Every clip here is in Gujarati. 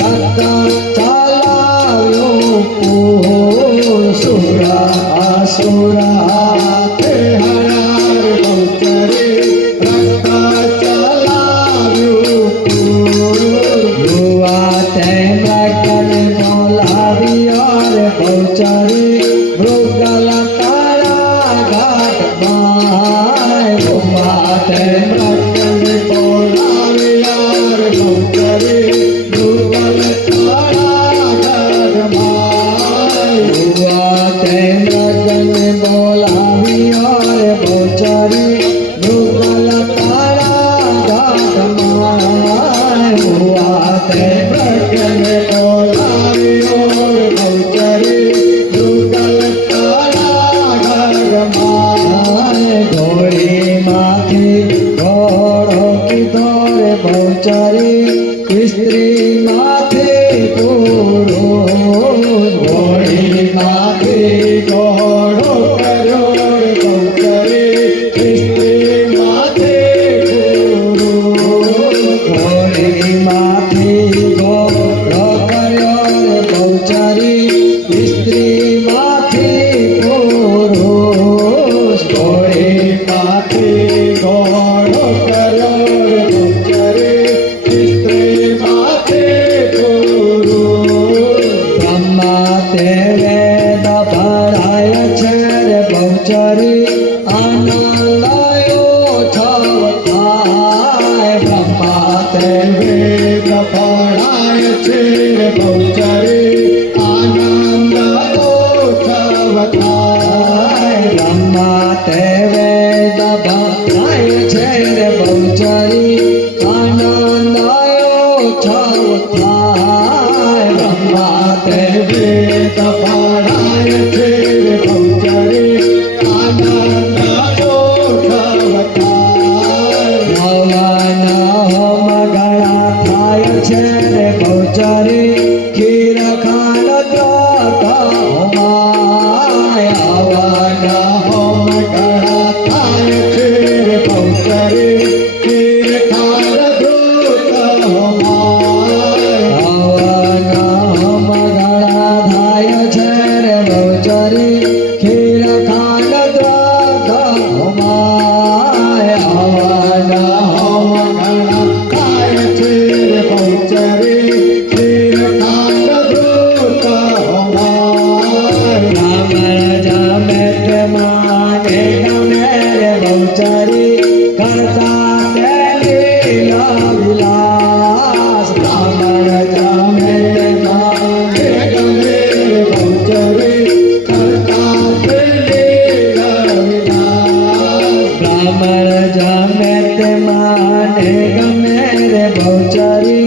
रक्त चलाव्यो बहुचरी मृगल तारा घाट माय माते मृगल बोलावे यार बहुचरी मृगल तारा घाट माय माते मृगल बोलावे यार बहुचरी मृगल तारा घाट माय माते मृगल बोलावे यार बहुचरी मृगल तारा घाट माय घोड़ी माथे घोड़ो की दौड़ बहुचरी स्त्री माथे पुरुष घोड़ी माथे घोड़ो करोड़ बहुचरी स्त्री माथे पुरुष घोड़ी माथे घोड़ो करोड़ बहुचरी स्त्री माथे पुरुष घोड़ी माथे घोड़ो करोड़ बहुचरी स्त्री माथे पुरुष ब्रह्मा ते वेद भराय छर बहुचरी आनंदयो छवताय ब्रह्मा ते वेद भराय छर बहुचरी आनंदयो छवताय ब्रह्मा ते वेद भराय छर बहुचरी आनंदयो छवताय ब्रह्मा ते वेद भराय छर बहुचरी आनंदयो छवताय हवन होम गणा थाय छर बहुचरी खीर खान द्वात होमाय हवन होम गणा थाय छर बहुचरी खीर खान द्वात होमाय हवन होम गणा थाय छर बहुचरी खीर खान द्वात होमाय हवन होम गणा थाय छर बहुचरी खीर खान द्वात होमाय ब्राह्मण जमेत माने गमेर बहुचरी करता ते लीला विलास ब्राह्मण जमेत माने गमेर बहुचरी करता ते लीला विलास ब्राह्मण जमेत माने गमेर बहुचरी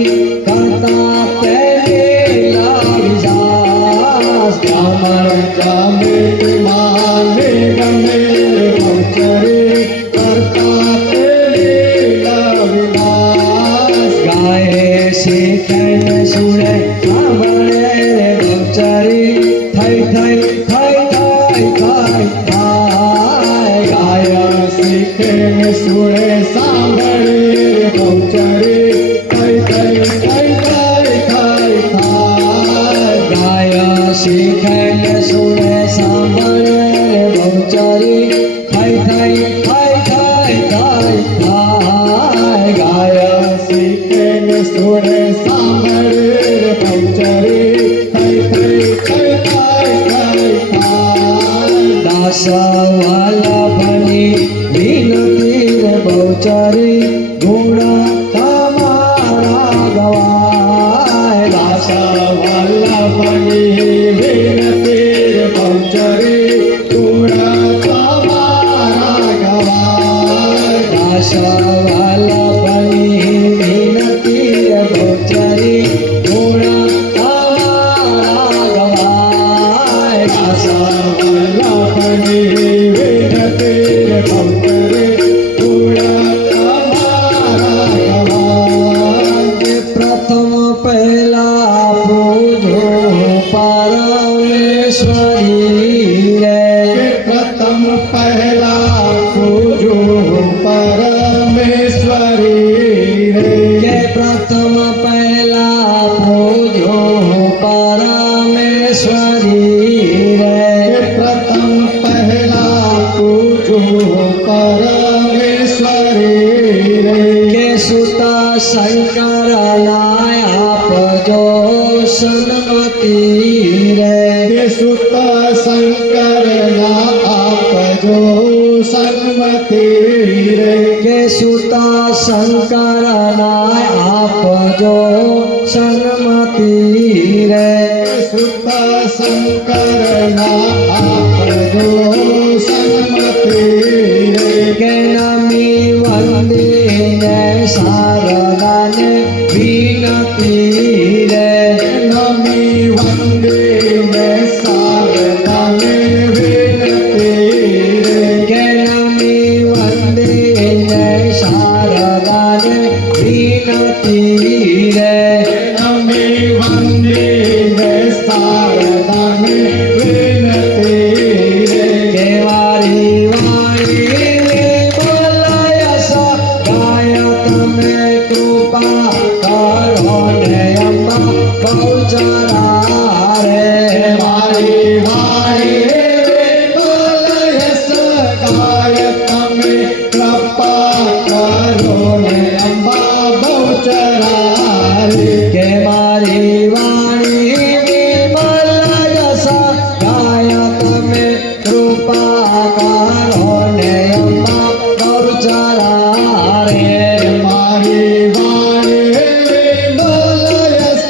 करता ते लीला विलास ब्राह्मण जमेत माने गमेर बहुचरी करता ते लीला विलास गाये शिखन सुरे सावळे रे बहुचरी थई थई थई थई थई थाय गाय शिखन सुरे सावळे रे बहुचरी थई थई थई थई थई थाय गाय शिखन सुरे सावळे रे बहुचरी थई थई थई थई थई थाय गाय शिखन सुरे सावळे रे बहुचरी थई थई थई थई थई थाय दास वल्लभनी विनती रे बहुचरी गुण तमारा गवाय दास वल्लभनी विनती रे बहुचरी गुण तमारा गवाय दास वल्लभनी विनती रे बहुचरी गुण तमारा गवाय दास वल्लभनी विनती रे बहुचरी गुण तमारा गवाय प्रथम पहला पूजो परमेश्वरी रे प्रथम पहला पूजो परमेश्वरी रे प्रथम पहला पूजो परमेश्वरी रे प्रथम पहला पूजो परमेश्वरी रे के सुता शंकर नाय आप जो सन्मति रे के सुता સુત શંકરના આપજો સન્મતિ રે કે સુત શંકરના આપજો સન્મતિ રે સુત શંકરના આપજો સન્મતિ રે કે નમી વંદે શારદાને વિનતી રે નમી વંદે શારદાને વિનતી રે કે નમી વંદે શારદાને વિનતી રે નમી વંદે શારદાને વિનતી રે કે વારી વાણી બોલાયસ ગાય તમે કૃપા કરો ને અંબા બહુચરા રે વારી વાણી બોલાયસ ગાય તમે કૃપા કરો ને અંબા બહુચરા રે કે મારી વાણી બોલાયસ ગાય તમે કૃપા કરો ને અંબા બહુચરા રે મારી વાણી બોલાયસ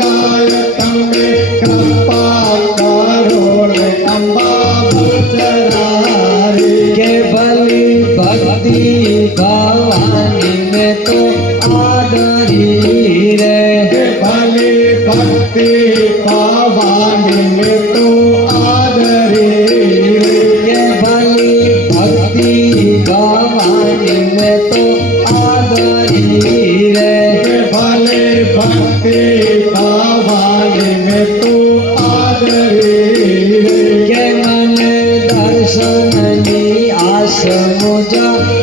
ગાય તમે કૃપા કરો ને અંબા બહુચરા રે કે ભલી ભક્તિ ભવાની મેં તો આદરી રે ભલી ભક્તિ ભવાની મેં તો આદરી રે કે ભલી ભક્તિ ભવાની મેં તો આદરી રે ભલે ભક્તિ ભવાની મેં તો આદરી રે કે મને દર્શનની આસ મુજ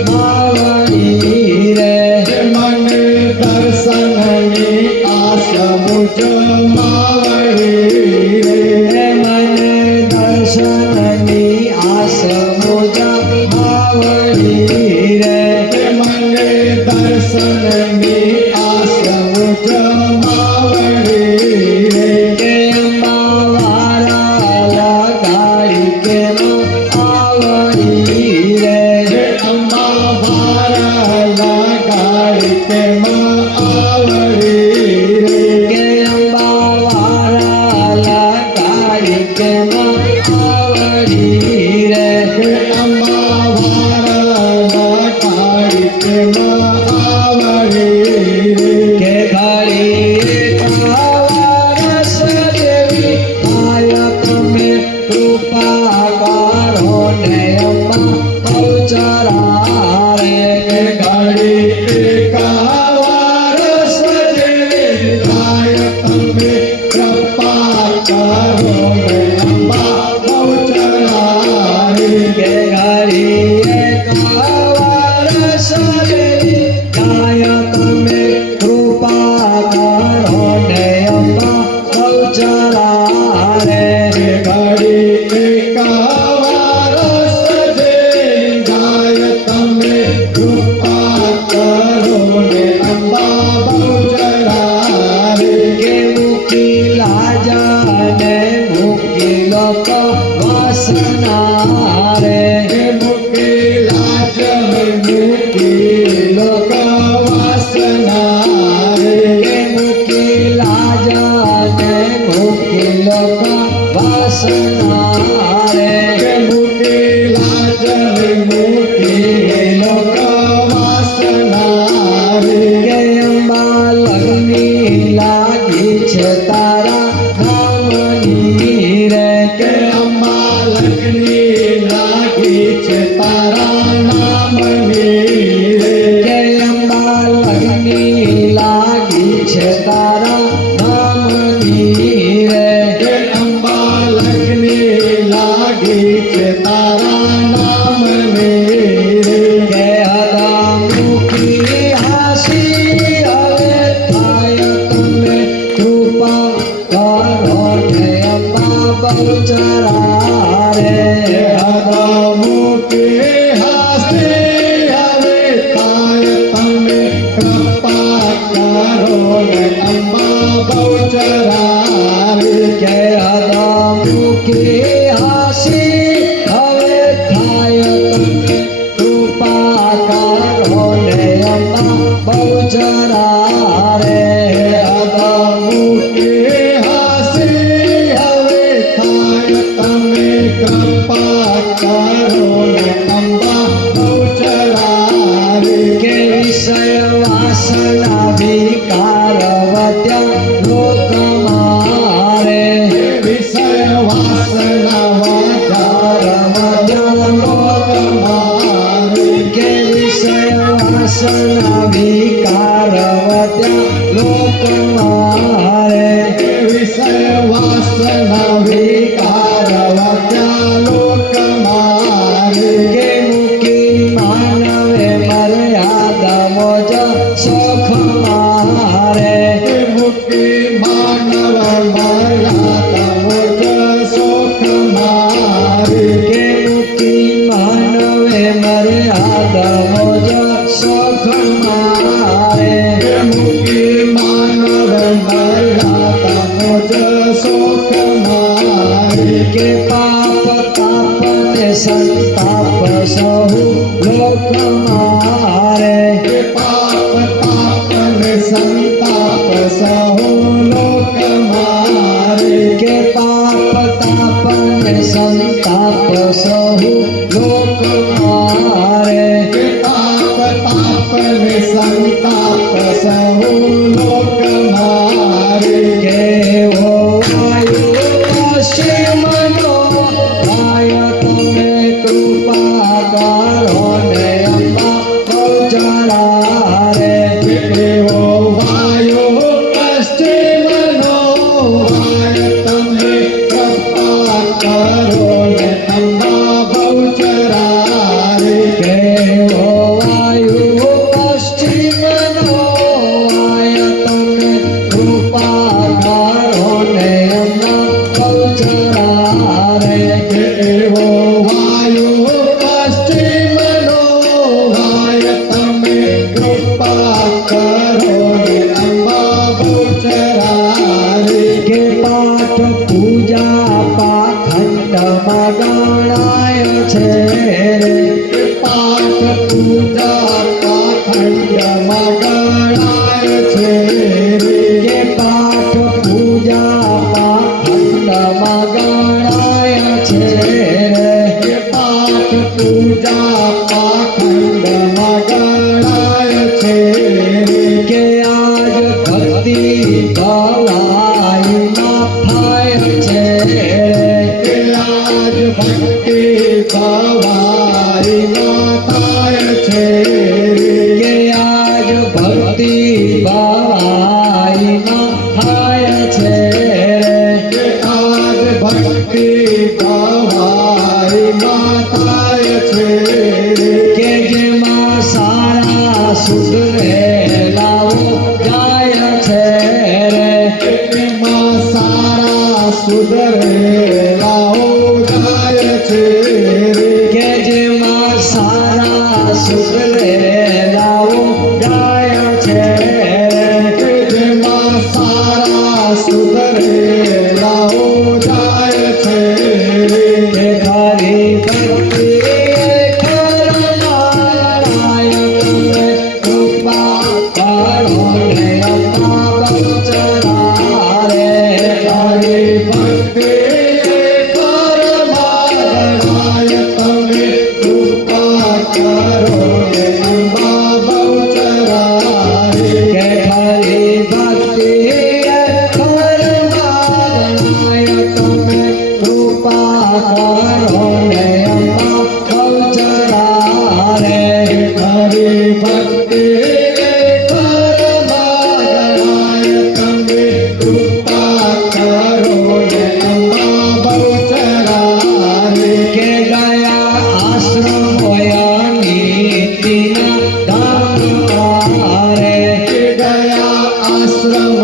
માવડી રે મને દર્શનની આસ મુજ માવડી રે મને દર્શનની આસ મુજ માવડી રે મને દર્શનની આસ મુજ માવડી રે કે અંબા વારા લગાડી કે આવડી રે અંબા વારા લગાડી કે આવડી રે કે અંબા વારા લગાડી કે આવડી રે અંબા વારા લગાડી કે આવડી રે કે ઘડી કાવારસ દેવી આય તમે કૃપા કરો ને અંબા બહુચરા રે કે ઘડી કાવારસ દેવી આય તમે કૃપા કરો ને અંબા બહુચરા રે કે ઘડી કાવારસ દેવી આય તમે કૃપા કરો ને અંબા બહુચરા રે ઘડી કાવારસ દેવી ગાય તમે કૃપા કરો ને અંબા બહુચરા રે કે મૂકી લાજા ને મૂકી લોક વાસના રે કે મૂકી લાજ મૂકી લોક વાસના રે કે મૂકી લાજા ને મૂકી લોક વાસના રે કે મૂકી લાજ મૂકી લોક વાસના રે કે અંબા લગની લાગી છે તારા નામની રે કે અંબા લગની લાગી છે તારા નામની રે કે અંબા લગની લાગી છે તારા નામની રે કે અંબા લગની લાગી છે તારા નામની રે કે હદા મુખી હાસી હવે થાય તમે કૃપા કરો ને અંબા બહુચરા રે હદા મુખી હાસી હવે થાય તમે કૃપા કરો ને અંબા બહુચરા રે કે હદા મુખી હાસી હવે થાય કૃપા કરો ને અંબા બહુચરા રે અદમુકે હાસી હવે થાય તમે કૃપા કરો ને અંબા બહુચરા રે કે વિષય વાસના વિકારવત્યા લોક મારે વિષય વાસના વાચારવત્યા લોક મારે કે વિષય વાસના વિકારવત્યા લોક મારે વિષય વાસના વિકારવત્યા લોક મારે કે મુકી માનવે મર્યાદા મોજ સુખ મારે મુક્તિ માનવ મર્યાદા મોજ સુખ મારે કે મુકી માનવે મર્યાદા મોજ સુખ મારે મુક્તિ માનવ મર્યાદા મોજ સુખ મારે કે પાપ તાપ ને સંતાપ સહુ લોક મારે પાપ તાપ ને સંતાપ સહુ લોક મારે કે પાપ તાપ ને સંતાપ સહુ લોક મારે પાપ તાપ ને સંતાપ સહુ લોક મારે કેવો વાયુ પશ્ચિમનો વાય તમે કૃપા કરો ને અંબા બહુચરા રે એવો વાયો પશ્ચિમનો વાય તમે કૃપા કરો ને અંબા બહુચરા રે કેવો વાયુ પશ્ચિમનો વાય તમે કૃપા કરો ને અંબા બહુચરા રે એવો વાયો પશ્ચિમનો વાય તમે કૃપા કરો ને અંબા બહુચરા રે કે પાઠ પૂજા પાખંડમાં ગણાય છે રે પાઠ પૂજા પાખંડમાં ગણાય છે રે કે પાઠ પૂજા પાખંડમાં ગણાય છે રે કે પાઠ પૂજા પાખંડમાં ગણાય છે રે કે આજ ભક્તિ ભવાઈમાં થાય છે રે કે આજ ભક્તિ ભવાઈમાં થાય છે રે કે આજ ભક્તિ ભવાઈમાં થાય છે રે કે આજ ભક્તિ ભવાઈમાં થાય છે રે કે જેમાં સારા સુધરેલાઓ જાય છે રે એમાં સારા સુધરેલાઓ જાય છે રે કે જેમાં સારા સુધરેલાઓ જાય છે રે જેમાં સારા સુધરેલાઓ જાય છે રે કે ખરી ભક્તિ કરનારાય તમે કૃપા કરો ને અંબા બહુચરા રે હરે ભક્તિ પરમાગણાય તમે કૃપા કરો ને અંબા બહુચરા રે કે ખરી ભક્તિ કરનારાય તમે કૃપા કરો ને અંબા બહુચરા રે હરે ભક્તિ પરમાગણાય તમે કૃપા કરો ને અંબા બહુચરા રે કે ગયા આશ્રમોયા નીતિના ધામ રે કે ગયા આશ્રમ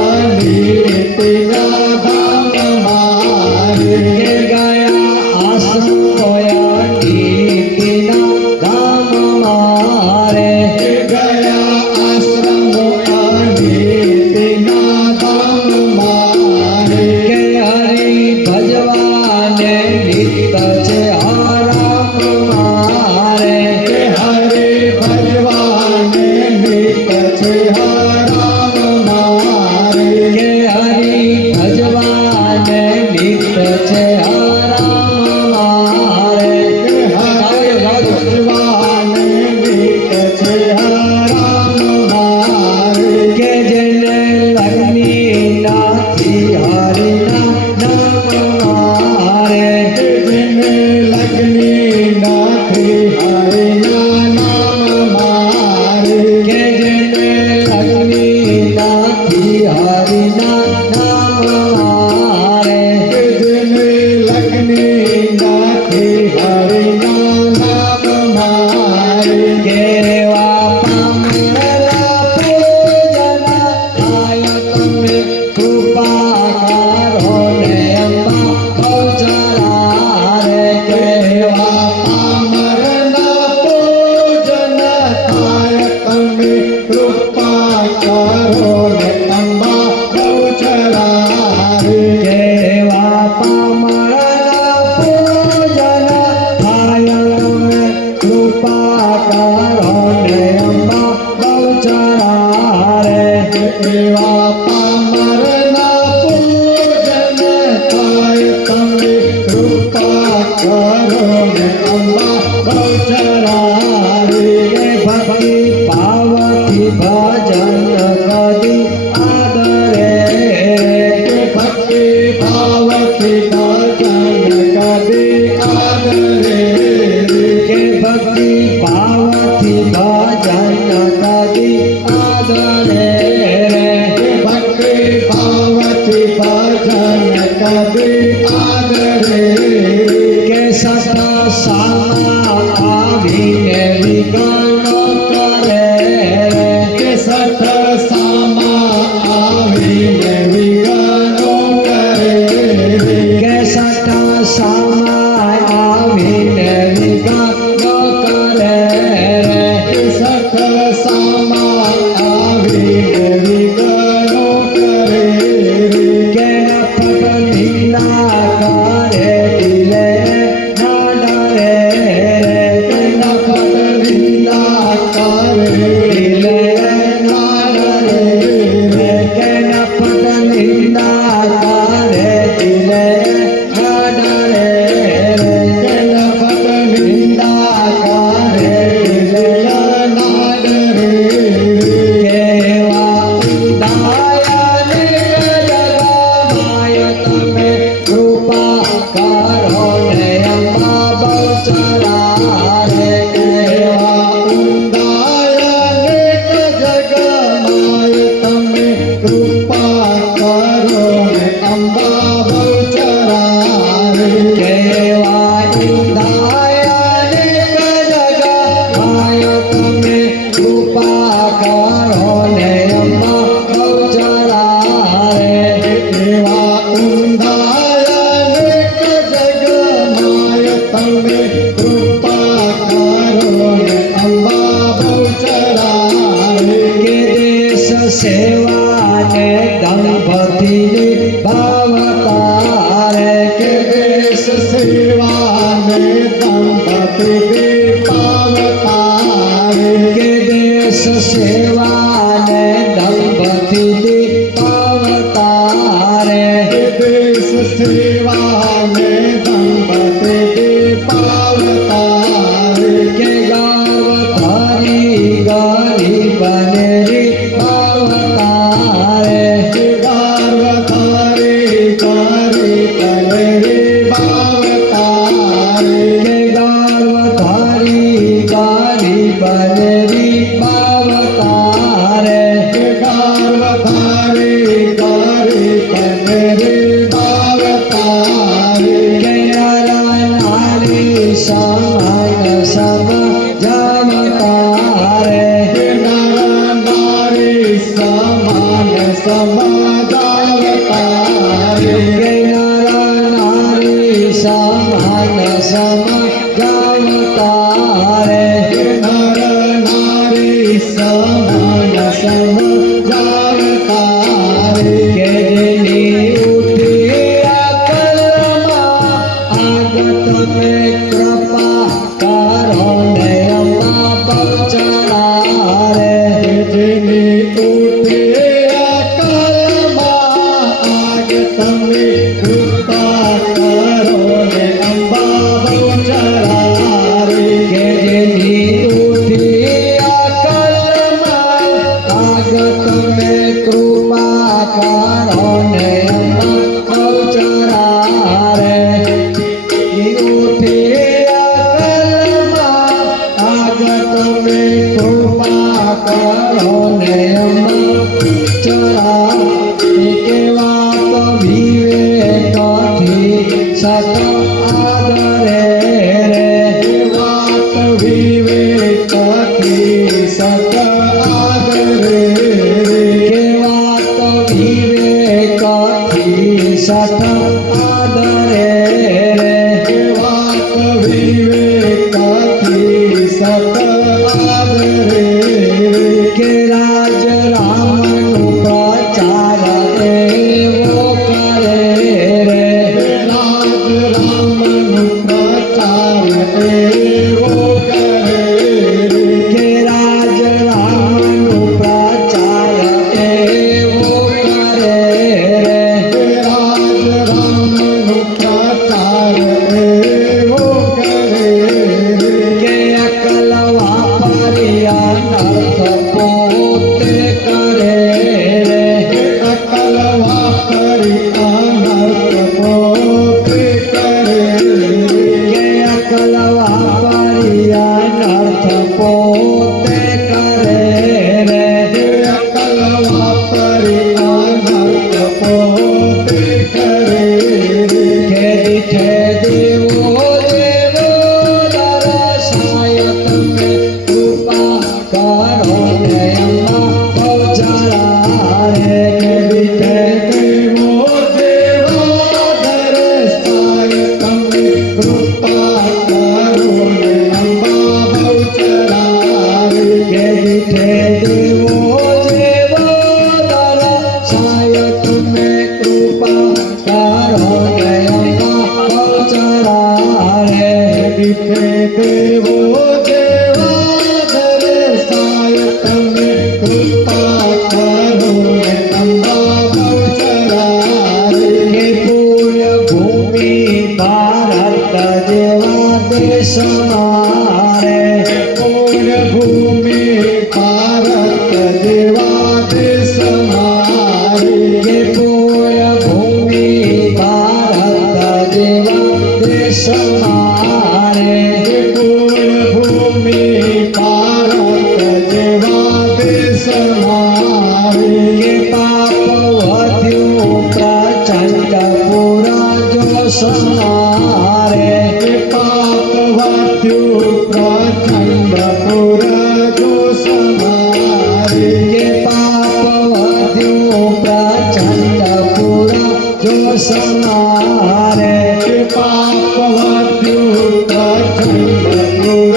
અનિતિના ધામ મારે કે ગયા આશ્રમ કરો ને અંબા બહુચરારી કે ભક્તિ ભાવથી ભજન કદી આદરે કે ભક્તિ ભાવથી ભજન કદી આદરે કે ભક્તિ ભાવથી ભજન કદી આદરે કે ભક્તિ ભાવથી ભજન કદી આદરે કે સતા સામા આવીને વિગાનો કરે કે સત સામા આવીને વિગાનો કરે કે સતા સામા આવીને વિગાનો કરે કે સત સામા આવીને વિગાનો કરે કે નફત નિંદા કરે દિલે ના ડરે કે નફત નિંદા કરે દિલે ના ડરે કે નફત નિંદા કરે દિલે ના ડરે કે નફત નિંદા કરે દિલ ના ડરે કેવા ઉદાયને જગમાય તમે કૃપા કરો ને અંબા બહુચરા રે એવા ઊંડાયને જગમાય તમે કૃપા કરો ને અંબા બહુચરારે કેવા ઉદાયને જગમાય તમે કૃપા કરો ને અંબા બહુચરા રે એવા ઊંડાયને જગમાય તમે કૃપા કરો ને અંબા બહુચરારે કે દેશ સેવાને દંભથી ભાવતારે કે દેશ સેવાને દંપતિ પાવતારે કે દેશ સેવાને દંભથી પાવતારે કે દેશ સેવાને દંપતિ પાવતારે કે ગાવ ધરી ગરીબને પાવતારે કે ગાર્વધારી કરી કરે બાવતારે કે ગાવ ધરી ગરીબને પાવતારે કે ગાર્વધારી કરી કરે બાવતારે કે નર નારી સમાન સમજાવતારે કે નર નારી સમાન સમજાવતારે કે નર નારી સમાન સમજાવતારે કે નર નારી સમાન સમજાવતારે કે જેની ઉઠી અકલમાં આગ તમે કૃપા કરો ને અંબા બહુચરારે જેની ઉઠે અકલમાં આગ તમે કૃપા કરો ને અંબા બહુચરારે કે જેની ઉઠી અકલમાં આગ તમે કૃપા કરો ને અંબા બહુચરારે ઉઠી અકલમાં આગ તમે કૃપા કરો ને અંબા બહુચરા કેવા તો વિવેકથી સત આદરે રે વાત વિવેકથી સત આદરે કેવા તો વિવેકથી સત આદરે રે વાત વિવેકથી સત આદરે કે રાજ રામનું પ્રચાર એવો કરે રે રાજ રામનું પ્રચાર જેવા દેશ મારે પુણ્યભૂમિ ભારત જેવા દેશ મારે કે પૂર્ણ ભૂમિ ભારત જેવા દેશ મારે પુણ્યભૂમિ ભારત જેવા દેશ મારે કે પાપ વધ્યું પ્રચંડ પૂરા જોશ મારે પાપ વાત્યું પ્રચંડ પુર જોશ મારે કે પાપ વધ્યું પ્રચંડ પૂરા જોશ મારે પાપ વાત્યું પ્રચંડ પુર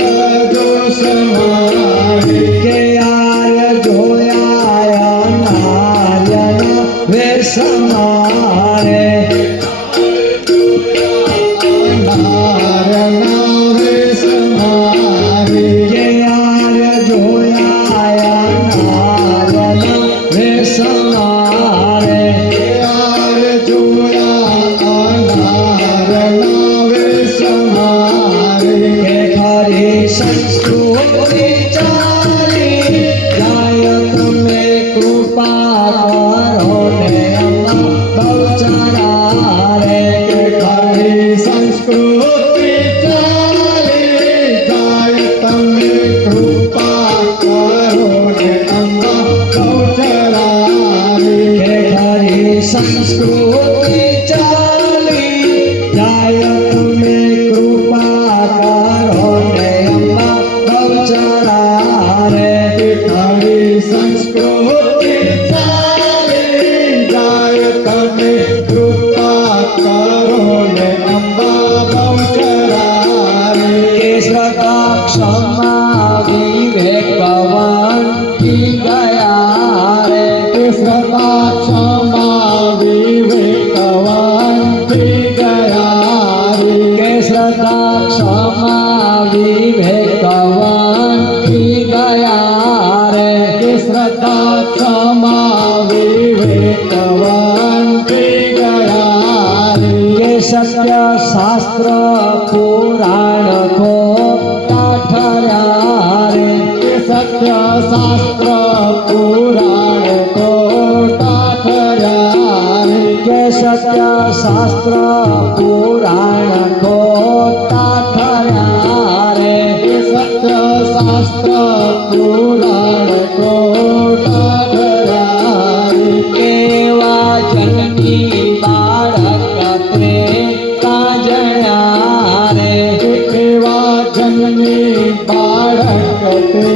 જોશ મારે કે આર્ય જોયા નાર્યના વેશ મારે નારના વેશ મારે કે આર્ય જોયા નાર્યના વેશ મારે યાર જોયા અનારના વેશ મારે કે ખરી સંસ્કૃતિ ચાલી જાય તમે કૃપા કરો ને અમા બહુચરા રે ખરી સંસ્કૃતિ ચાલી જાય તમે કૃપા કરો ને અંબા બહુચરારી કે ખરી સંસ્કૃતિ ચાલી જાય તમે કૃપા કરો ને અમા બહુચરા રે ખરી સંસ્કૃતિ ચાલી જાય તમે કૃપા કરો ને અંબા બહુચરારી કે શ્રદ્ધા ક્ષમા વિવેકવાન કી ગયા રે શ્રદ્ધા ક્ષમા વિવેકવાન થઈ ગયા રે કે શ્રદ્ધા ક્ષમા વિવેકવાન કી ગયા રે કે શ્રદ્ધા ક્ષમા વિવેકવાન થઈ ગયા રે કે સત્ય શાસ્ત્ર પુરાણ ખોટા ઠર્યા રે કે સત્ય શાસ્ત્ર પુરાણ ખોટા ઠર્યા રે કે સત્ય શાસ્ત્ર પુરાણ ખોટા ઠર્યા રે કે સત્ય શાસ્ત્ર પુરાણ ખોટા ઠર્યા રે કેવા જનની બાળક ત્રેતા જણ્યા રે એવા જનની બાળક તે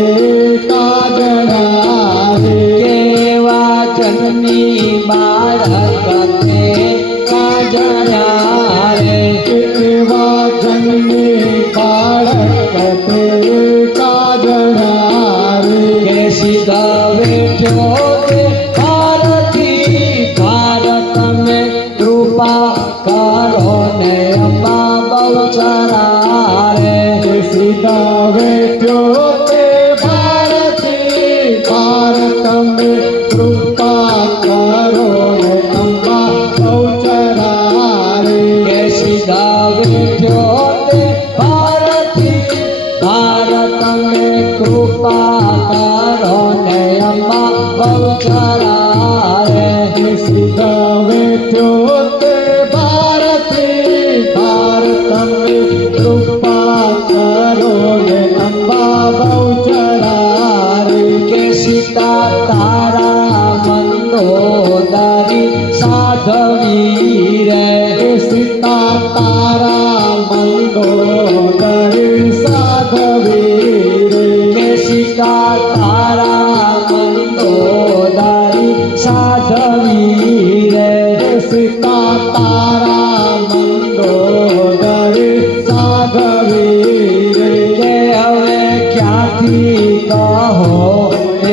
કાજણા રે કેવા જનની બાળક ત્રેતા જણ્યા રે એવા જનની બાળક તે કાજણા રે કે સીધા બેઠો તે ભારતી ભારત મેં કૃપા કરો ને અંબા બહુચરા રે સીધા વેઠ્યો તે ભારતી ભારત મે કૃપા કરો ને અંબા બહુચરા રે કે સીધા બેઠો તે ભારતી ભારત મેં કૃપા કરો ને અંબા બહુચરા રે સીધા વેઠ્યો તે ભારતી ભારત મે કૃપા કરો ને અંબા બહુચરા રે કે સીતા તારા મંદોદરી સાધવી રે સીતા તારા મંદોદરી સાધવી રે કે સીતા તારા મંદોદરી સાધવી રે સીતા તારા મંદોદરી સાધવી રે કે હવે ક્યાંથી કહો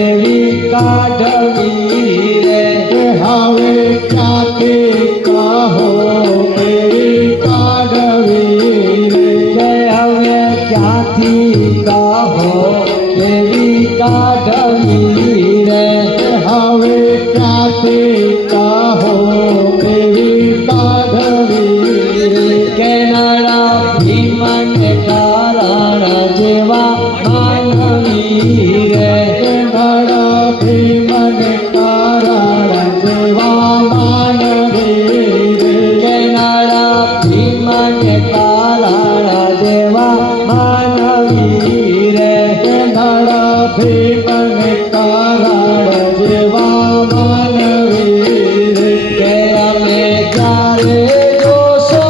એવી કાઢવી રે કે હવે ક્યાંથી કહો એવી કાઢવી રે કે હવે ક્યાંથી કહો એવી કાઢવી રે કે હવે ક્યાંથી કહો એવી કાઢવી રે કે નાણા ભીમને કારણ જેવા માનવી રે નળ ભીમને કારણ જેવા માનવી રે કે નાળા ભીમને કારણ જેવા માનવી રે નળ ભીમને કારણ જેવા માનવી રે કે અમે ક્યારે જોશો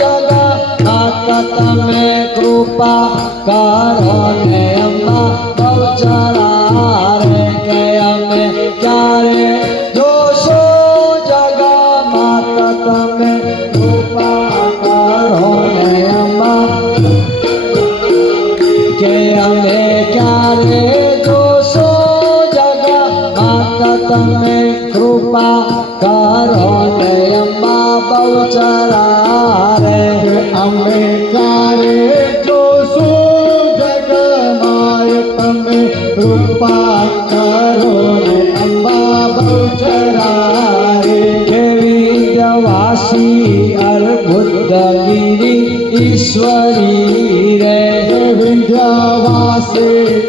જગા માતા તમે કૃપા કરો ને અંબા બહુચરા રે કે અમે ક્યારે જોશો જગા માતા તમે કૃપા કરો ને અંબા કે અમે ક્યારે જોશો જગા માતા તમે કૃપા કરો ને અંબા બહુચરા રે અમે ક્યારે જોશું જગમાય તમે કૃપા કરો ને અંબા બહુચરા રે કેવી જવાસી અર્બુદ્ધગીરી ઈશ્વરી રે વિંધ્યવાસી